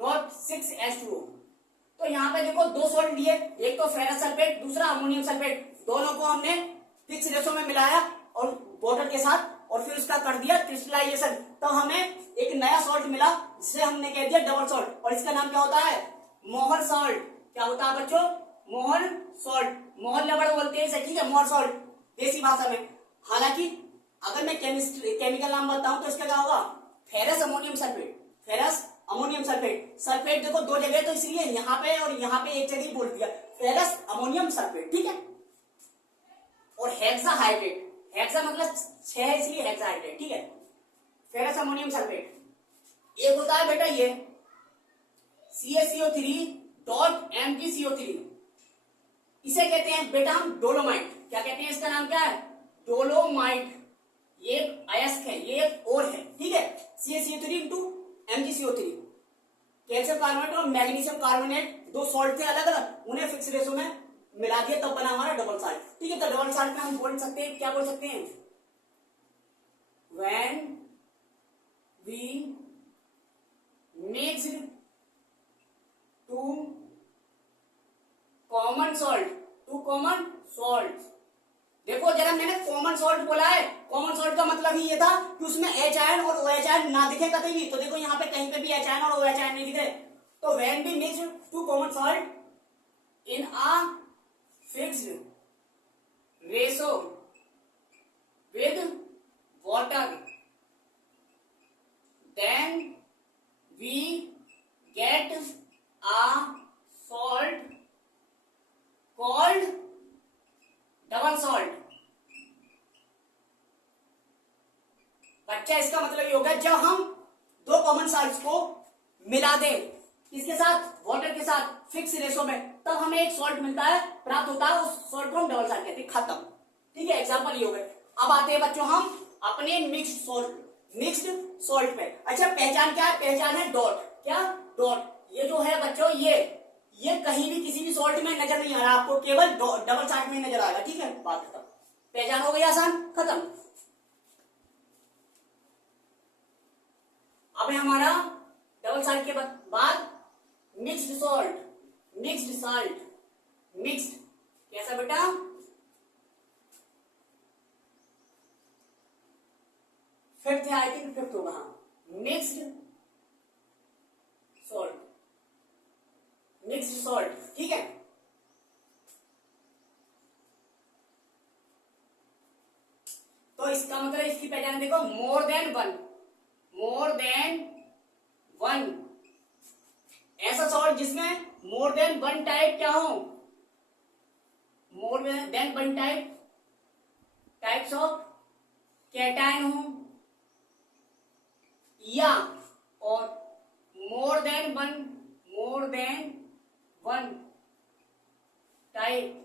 डॉट 6H2O। तो यहाँ पे देखो दो सॉल्ट लिए, एक तो फेरस सल्फेट, दूसरा अमोनियम सल्फेट। दोनों को हमने फिक्स रेशो में मिलाया और वाटर के साथ, और फिर उसका कर दिया क्रिस्टलाइजेशन, तो हमें एक नया सॉल्ट मिला जिसे हमने कह दिया डबल सॉल्ट। और इसका नाम क्या होता है, मोहर सॉल्ट। क्या होता है बच्चों, मोहर सॉल्ट। मोहर लवण बोलते हैं इसे। ठीक है, मोहर सॉल्ट देसी भाषा में। हालांकि अगर मैं केमिकल नाम बताऊं तो इसका क्या होगा, ferrous ammonium sulphate. Ferrous ammonium sulphate. Sulphate देखो दो जगह, तो इसलिए यहाँ पे और यहाँ पे एक जगह बोल दिया, फेरस अमोनियम सल्फेट। ठीक है, और हेक्सा हाइड्रेट, हेक्सा मतलब 6 है इसलिए हेक्सा हाइड्रेट। ठीक है, फेरस अमोनियम सल्फेट। एक होता है बेटा ये CaCO3 डॉट MgCO3, इसे कहते हैं बेटा हम डोलोमाइट। क्या कहते हैं, इसका नाम क्या है, डोलोमाइट। ये अयस्क है, ये एक और है। ठीक है, CaCO3 into MgCO3। Calcium carbonate और मैग्नीशियम कार्बोनेट दो सॉल्ट थे अलग अलग, उन्हें फिक्स रेशो में मिला दिया, तब बना हमारा डबल सॉल्ट। ठीक है, तो डबल सॉल्ट में हम बोल सकते हैं, क्या बोल सकते हैं, when we mixed two common salt. देखो जरा, मैंने कॉमन सॉल्ट बोला है, कॉमन सॉल्ट का मतलब ही ये था कि उसमें H आयन और OH आयन ना दिखे कहीं भी। तो देखो यहाँ पे कहीं पे भी H आयन और OH आयन नहीं दिखे, तो when we mix two common salt in a fixed ratio with water, then we get a salt called double salt. बच्चा, इसका मतलब ये होगा जब हम दो कॉमन सॉल्ट्स को मिला दें, इसके साथ, वाटर के साथ, फिक्स रेशो में, तब हमें एक सॉल्ट मिलता है, प्राप्त होता है, उस सॉल्ट को हम डबल सॉल्ट कहते हैं। खत्म। ठीक है, एग्जांपल ये हो गए। अब आते हैं बच्चों हम अपने मिक्स्ड सॉल्ट पे। अच्छा, पहचान क्या है, पहचान है डॉट। क्या, डॉट। ये जो है बच्चों, ये कहीं भी किसी भी सॉल्ट में नजर नहीं आ रहा, आपको केवल डबल सॉल्ट में नजर आएगा। ठीक है, बात खत्म। पहचान हो गई आसान, खत्म। अब हमारा डबल सॉल्ट के बाद मिक्स्ड सॉल्ट। मिक्स्ड कैसा बेटा, फिफ्थ है, आई थिंक फिफ्थ होगा। हाँ, मिक्स्ड सॉल्ट। ठीक है, तो इसका मतलब, इसकी पहचान देखो, मोर देन वन। ऐसा सॉल्ट जिसमें मोर देन वन टाइप क्या हो, more than one type types of cation हो या और more than one type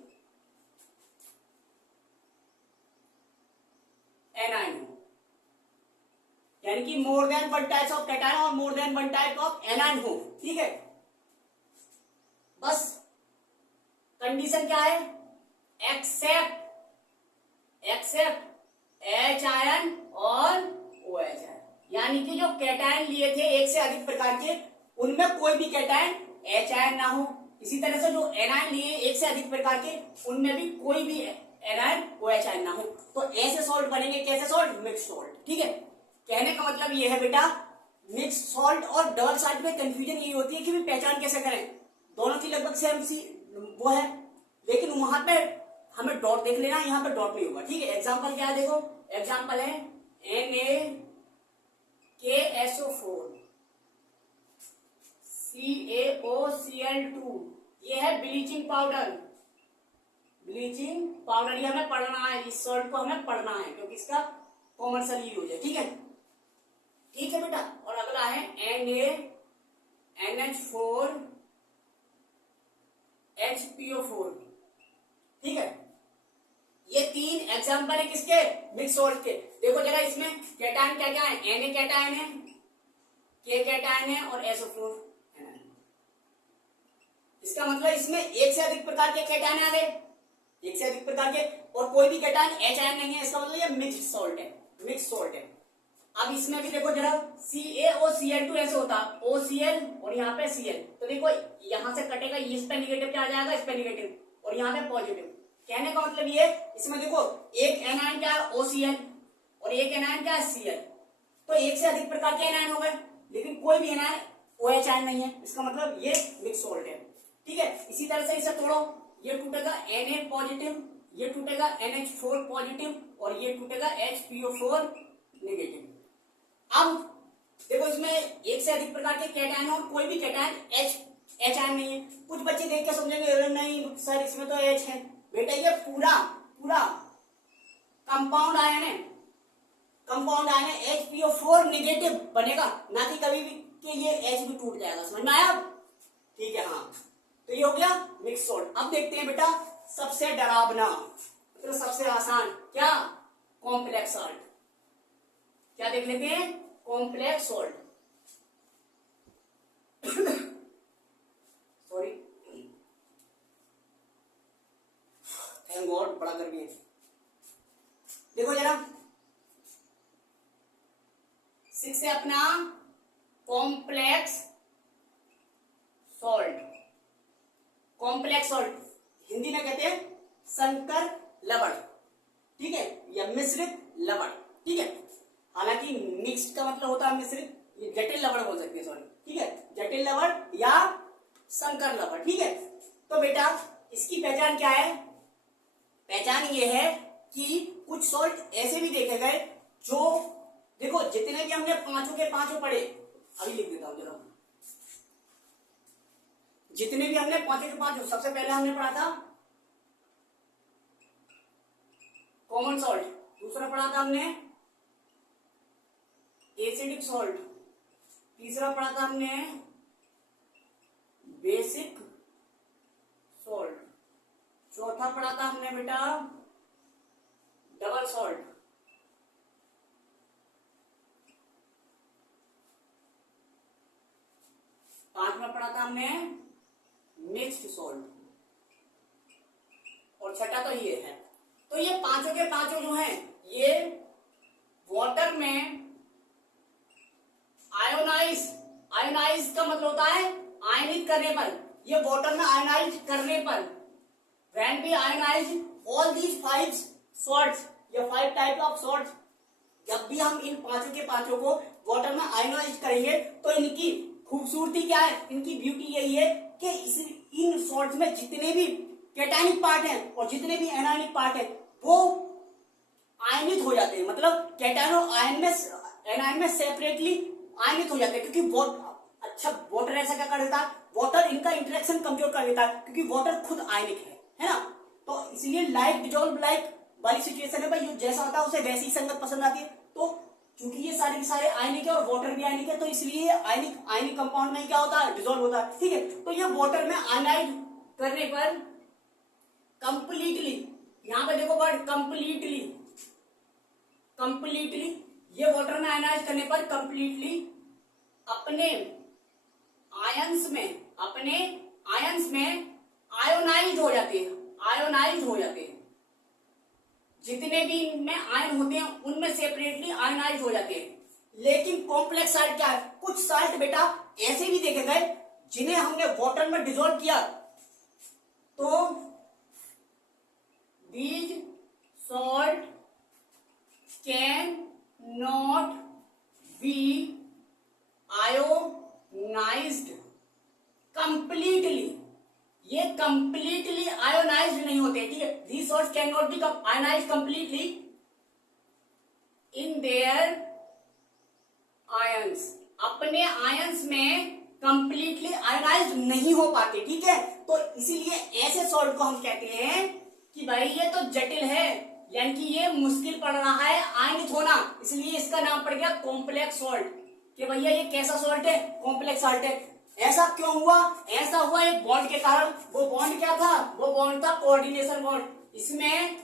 anion हो, यानी कि more than one types of cation और more than one type of anion हो। ठीक है, बस कंडीशन क्या है, एक्सेप्ट एच आयन और ओ एच आयन, यानी कि जो कैटायन लिए थे एक से अधिक प्रकार के, उनमें कोई भी कैटायन एच आयन ना हो। इसी तरह से जो एनायन लिए एक से अधिक प्रकार के, उनमें भी कोई भी एनायन ओ एच आयन ना हो। तो ऐसे सॉल्ट बनेंगे, कैसे सॉल्ट, मिक्स सॉल्ट। ठीक है, कहने का मतलब ये है बेटा, मिक्स सॉल्ट और डबल सॉल्ट में कंफ्यूजन यही होती है कि भी पहचान कैसे करें, दोनों की लगभग सेम सी वो है, लेकिन वहां पे हमें डॉट देख लेना, यहाँ पे डॉट नहीं होगा। ठीक है, एग्जांपल क्या है, देखो एग्जांपल है NaKSO4 CaOCl2, ये है ब्लीचिंग पाउडर। ये हमें पढ़ना है, इस सॉल्ट को हमें पढ़ना है क्योंकि इसका कॉमर्शियल यूज है। ठीक है, ठीक है बेटा। और अगला है NaNH4HPO4। ठीक है, ये तीन एग्जांपल है किसके, मिक्स सॉल्ट के। देखो जरा इसमें कैटायन क्या क्या है, Na कैटायन है, K कैटायन है और SO4 है। इसका मतलब इसमें एक से अधिक प्रकार के कैटायन आ गए, एक से अधिक प्रकार के, और कोई भी कैटायन एच आयन नहीं है। इसका मतलब ये मिक्स सॉल्ट है। अब इसमें भी देखो जरा CaOCl2 ऐसे होता, OCl और यहाँ पे Cl, तो देखो यहाँ से कटेगा, इस पे निगेटिव क्या आ जाएगा, इस पे निगेटिव और यहाँ पे पॉजिटिव। कहने का मतलब ये, इसमें देखो एक एनायन क्या है OCl और एक एनायन क्या है Cl, तो एक से अधिक प्रकार के एनायन हो गए, लेकिन कोई भी एनायन OH आयन नहीं है। इसका मतलब ये मिक्स सॉल्ट है। ठीक है, इसी तरह से इसे तोड़ो, ये टूटेगा Na पॉजिटिव, ये टूटेगा NH4 पॉजिटिव और ये टूटेगा HPO4 नेगेटिव। अब देखो इसमें एक से अधिक प्रकार के कैटायन और कोई भी कैटायन एच आयन नहीं है। कुछ बच्चे देख के समझेंगे नहीं सर इसमें तो एच है। बेटा ये पूरा कंपाउंड आयन है, HPO4 नेगेटिव बनेगा, ना कि कभी भी कि ये H भी टूट जाएगा। समझ में आया? ठीक है, हाँ, तो ये हो गया मिक्स सॉल्ट। अब देखते हैं बेटा सबसे डरावना, मतलब सबसे आसान, क्या, कॉम्प्लेक्स सॉल्ट। क्या देख लेते हैं, complex salt. Sorry, thank God, बड़ा गर्मी है। देखो जरा 6 से अपना कॉम्प्लेक्स सॉल्ट हिंदी में कहते हैं संकर लवण। ठीक है, या मिश्रित लवण। ठीक है, हालांकि मिक्स्ड का मतलब होता है मिश्रित, ये जटिल लवण बोल सकते हैं, सॉरी। ठीक है, जटिल लवण या संकर लवण। ठीक है, तो बेटा इसकी पहचान क्या है, पहचान ये है कि कुछ सॉल्ट ऐसे भी देखे गए जो, देखो जितने भी हमने पांचों के पांचों पढ़े, अभी लिख देता हूं जरा, जितने भी हमने पांचों के पांचों, सबसे पहले हमने पढ़ा था कॉमन सॉल्ट, दूसरा पढ़ा था हमने एसिडिक सॉल्ट, तीसरा पढ़ा था हमने बेसिक सॉल्ट, चौथा पढ़ा था हमने बेटा डबल सॉल्ट, पांचवा पढ़ा था हमने मिक्स्ड सॉल्ट, और छठा तो ये है। तो ये पांचों के पांचों जो हैं, ये वाटर में आयोनाइज का मतलब होता है आयनित करने पर, ये वाटर में आयोनाइज करने पर, when we ionise all these 5 salts, ये 5 टाइप ऑफ सॉल्ट्स, जब भी हम इन पांचों के पांचों को वाटर में आयोनाइज करेंगे तो इनकी खूबसूरती क्या है, इनकी ब्यूटी यही है कि इन सॉल्ट्स में जितने भी कैटायनिक पार्ट हैं और जितने भी एनायनिक पार्ट हैं वो आयनित हो जाते हैं, मतलब कैटायन और एनायन में सेपरेटली आयनित हो जाते हैं, क्योंकि अच्छा वाटर ऐसा क्या कर देता है, वाटर इनका इंटरेक्शन कमजोर कर देता है, क्योंकि वाटर खुद आयनिक है ना। तो इसलिए लाइक डिजोल्व लाइक वाली सिचुएशन है भाई, जैसा होता है उसे वैसी ही संगत पसंद आती है। तो क्योंकि ये सारे के सारे आयनिक है और वाटर भी आयनिक है, तो इसलिए आयनिक कंपाउंड में क्या होता है, डिसॉल्व होता है। ठीक है, तो ये वाटर में आयनाइज करने पर कंप्लीटली, यहां पे देखो वर्ड कंप्लीटली, कंप्लीटली ये वाटर में आयनाइज करने पर कंप्लीटली अपने आयंस में आयोनाइज हो जाते हैं, आयोनाइज हो जाते हैं। जितने भी इनमें आयन होते हैं उनमें सेपरेटली आयोनाइज हो जाते हैं। लेकिन कॉम्प्लेक्स साल्ट क्या है, कुछ साल्ट बेटा ऐसे भी देखे गए जिन्हें हमने वाटर में डिसॉल्व किया तो these salt can not be ionized completely, ये completely ionized नहीं होते। ठीक है, these salts can not be ionized completely in their ions, अपने आयंस में कंप्लीटली आयोनाइज नहीं हो पाते। ठीक है, तो इसीलिए ऐसे सॉल्ट को हम कहते हैं कि भाई ये तो जटिल है, यानी कि ये मुश्किल पड़ रहा है आयनित होना, इसलिए इसका नाम पड़ गया कॉम्प्लेक्स सॉल्ट। कि भैया ये कैसा सॉल्ट है, कॉम्प्लेक्स सॉल्ट है। ऐसा क्यों हुआ, ऐसा हुआ एक बॉन्ड के कारण। वो बॉन्ड क्या था, वो बॉन्ड था कोऑर्डिनेशन बॉन्ड। इसमें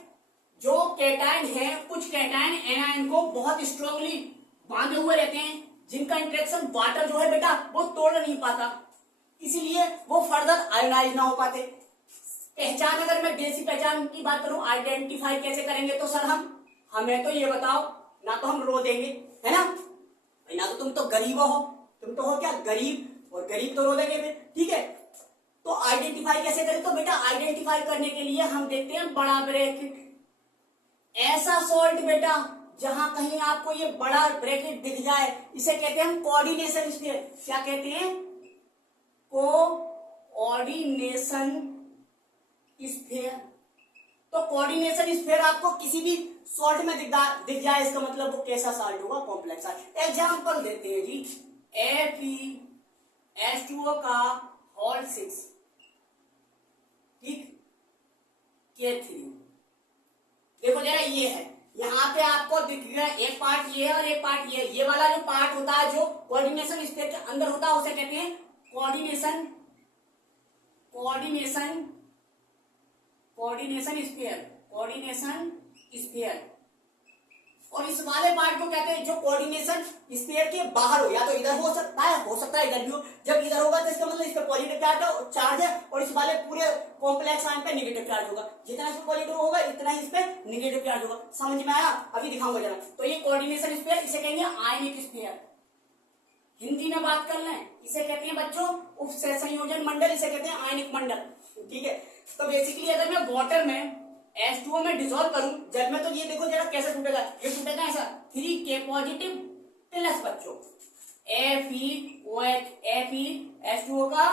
जो कैटायन है, कुछ कैटायन एनायन को बहुत स्ट्रांगली बांधे हुए रहते हैं, जिनका इंटरेक्शन वाटर जो है बेटा वो तोड़ नहीं पाता, इसलिए वो फर्दर आयोनाइज ना हो पाते। पहचान, अगर मैं बेसिक पहचान की बात करूं, आइडेंटिफाई कैसे करेंगे, तो सर हमें तो ये बताओ, ना तो हम रो देंगे, है ना, ना तो तुम तो गरीब हो, तुम तो हो क्या गरीब, और गरीब तो रो देंगे फिर। ठीक है, तो आइडेंटिफाई कैसे करें, तो बेटा आइडेंटिफाई करने के लिए हम देखते हैं बड़ा ब्रैकेट। ऐसा सॉल्ट बेटा जहां कहीं आपको ये बड़ा ब्रैकेट दिख जाए, इसे कहते हैं हम कोऑर्डिनेशन स्फीयर। क्या कहते हैं, कोऑर्डिनेशन स्फीयर। तो कोऑर्डिनेशन स्फीयर आपको किसी भी सॉल्ट में दिख जाए, इसका मतलब वो कैसा सॉल्ट होगा, कॉम्प्लेक्स सॉल्ट। एग्जांपल देते हैं जी, FeH2O का होल 6, ठीक, K3। देखो जरा, ये है, यहाँ पे आपको दिख गया एक पार्ट ये है और एक पार्ट ये है। ये वाला जो पार्ट होता है जो कोऑर्डिनेशन स्फीयर के अंदर होता है उसे कहते हैं कोऑर्डिनेशन स्फीयर। और इस वाले पार्ट को कहते हैं जो कोऑर्डिनेशन स्फीयर के बाहर हो, या तो इधर हो सकता है इधर भी हो। जब इधर होगा तो इसका मतलब इस पे पॉजिटिव चार्ज है और इस वाले पूरे कॉम्प्लेक्स आयन पे नेगेटिव चार्ज होगा। जितना इस पे पॉजिटिव होगा इतना ही इस पे नेगेटिव चार्ज होगा। समझ में आया, अभी दिखाऊंगा जरा। तो ये कोऑर्डिनेशन स्फीयर, इसे कहेंगे आयनिक स्फीयर। हिंदी में बात कर लें, इसे कहते हैं बच्चों उपसंयोजन मंडल, इसे कहते हैं आयनिक मंडल। ठीक है, तो बेसिकली अगर मैं वाटर में H2O में डिसॉल्व करूं, जब मैं, तो ये देखो जरा कैसे टूटेगा, ये टूटेगा ऐसा 3K पॉजिटिव प्लस बच्चों FeH2O का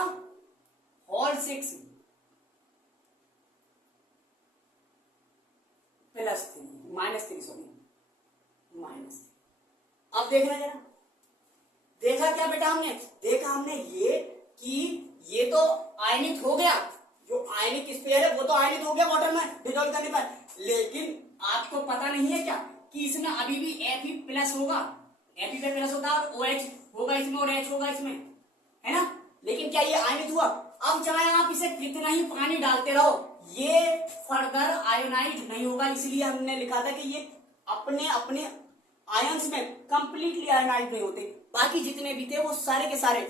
होल 6 -3 अब देखना जरा, देखा क्या बेटा हमने, देखा हमने ये कि ये तो आयनित हो गया, जो आयनिक स्फीयर है वो तो आयनित हो गया वाटर में डिसॉल्व करने पर। लेकिन आपको पता नहीं है क्या कि इसमें अभी भी Fe प्लस होगा, Fe पे प्लस होता है और OH होगा इसमें और H होगा इसमें, है ना। लेकिन क्या ये आयनित हुआ? अब चाहे आप इसे कितना ही पानी डालते रहो, ये फर्दर आयोनाइज नहीं होगा। इसलिए हमने लिखा था कि ये अपने अपने आयंस में कंप्लीटली आयोनाइज नहीं होते। बाकी जितने भी थे वो सारे के सारे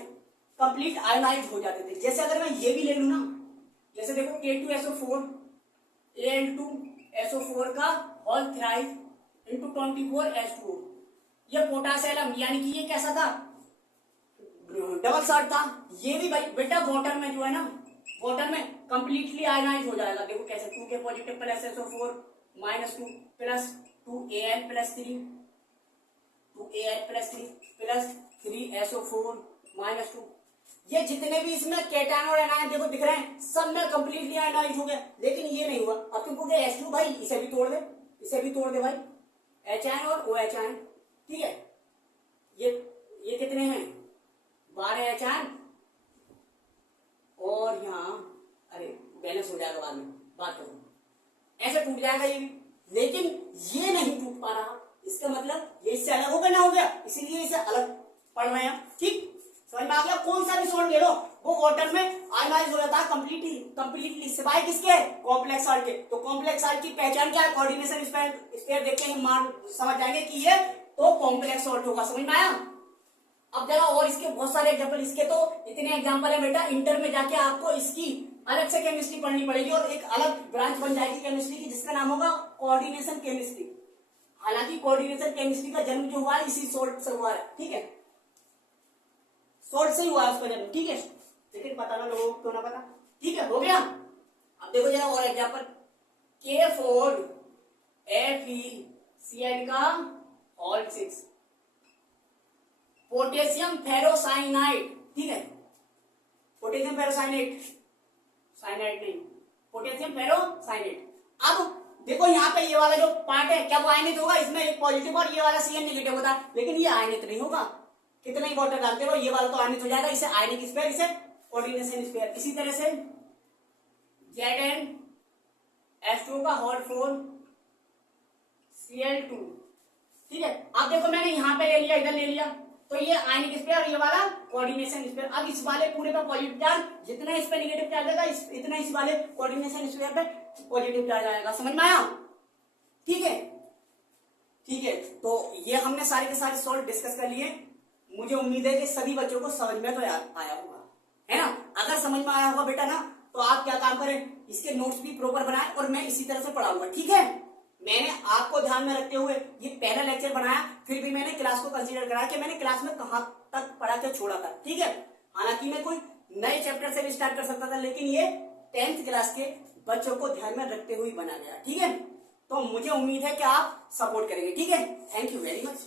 कंप्लीट आयोनाइज हो जाते थे। जैसे अगर मैं ये भी ले लू ना, जैसे देखो K2SO4 Al2SO4 का होल 3 into 24H2O, ये पोटासियम, यानी कि ये कैसा था, डबल सॉल्ट था। ये भी भाई बेटा वाटर में जो है ना, वाटर में कंप्लीटली आयोनाइज हो जाएगा। देखो कैसे, 2K positive plus SO4 -2 plus 2Al plus 3 plus 3SO4 -2, ये जितने भी इसमें कैटायन और एनायन देखो दिख रहे हैं, सब में कंप्लीटली आयोनाइज हो गया। लेकिन ये नहीं हुआ। अब तुम कहोगे H2 भाई इसे भी तोड़ दे, इसे भी तोड़ दे भाई, H और OH आयन। ठीक है, ये कितने हैं, 12 H और यहाँ, अरे बैलेंस हो जाएगा बाद में बात करूं, ऐसे टूट जाएगा ये भी। लेकिन ये नहीं कंप्लीटली सिवाय किसके, कॉम्प्लेक्स सॉल्ट के। तो कॉम्प्लेक्स सॉल्ट की पहचान क्या है, कोऑर्डिनेशन स्फीयर देख के हम समझ जाएंगे कि ये तो कॉम्प्लेक्स सॉल्ट होगा। समझ में आया? अब देखो और इसके बहुत सारे एग्जांपल, इसके तो इतने एग्जांपल है बेटा, इंटर में जाके आपको इसकी अलग से केमिस्ट्री पढ़नी पड़ेगी और एक अलग ब्रांच बन जाएगी केमिस्ट्री की, जिसका नाम होगा कोऑर्डिनेशन केमिस्ट्री। हालांकि कोऑर्डिनेशन केमिस्ट्री का जन्म जो हुआ है इसी सोल्ट से हुआ है, ठीक है, सोल्ट से ही हुआ है उसका जन्म, ठीक है, लेकिन पता ना लोगों को, क्यों ना पता, ठीक है, हो गया। अब देखो जरा और एग्जांपल, K4FeCl का होल 6, पोटेशियम फेरोसाइनाइड, ठीक है, पोटेशियम फेरोसाइनाइड, साइनाइड नहीं, पोटेशियम फेरोसाइनाइड। अब देखो यहाँ पे ये वाला जो पार्ट है क्या वो आयनित होगा, इसमें एक पॉजिटिव और ये वाला Cn नेगेटिव होता है, लेकिन ये आयनित नहीं होगा। कितना ही वाटर डालते हो ये वाला तो आयनित हो जाएगा, इसे आयनिक स्फीयर, इसे कोऑर्डिनेशन स्फीयर। इसी तरह से ZnH2 का होल 4 Cl2, ठीक है। अब देखो मैंने यहाँ पे ले लिया, इधर ले लिया, तो ये आयनिक स्फीयर और ये वाला कोऑर्डिनेशन स्फीयर। अब इस वाले पूरे पे पॉजिटिव चार्ज, जितना इस पे नेगेटिव चार्ज आएगा इतना इस वाले कोऑर्डिनेशन स्फीयर पे पॉजिटिव चार्ज आएगा। समझ में आया? ठीक है, ठीक है। तो ये हमने सारे के सारे सॉल्ट डिस्कस कर लिए। मुझे उम्मीद है कि सभी बच्चों को समझ में तो आया होगा, है ना। अगर समझ में आया होगा बेटा ना, तो आप क्या काम करें, इसके नोट्स भी प्रॉपर बनाएं और मैं इसी तरह से पढ़ाऊंगा, ठीक है। मैंने आपको ध्यान में रखते हुए ये पहला लेक्चर बनाया, फिर भी मैंने क्लास को कंसीडर करा कि मैंने क्लास में कहां तक पढ़ा के छोड़ा था, ठीक है। हालांकि मैं कोई नए चैप्टर से भी स्टार्ट कर सकता था, लेकिन ये 10th क्लास के बच्चों को ध्यान में रखते हुए बना गया, ठीक है। तो मुझे उम्मीद है कि आप सपोर्ट करेंगे, ठीक है। Thank you very much.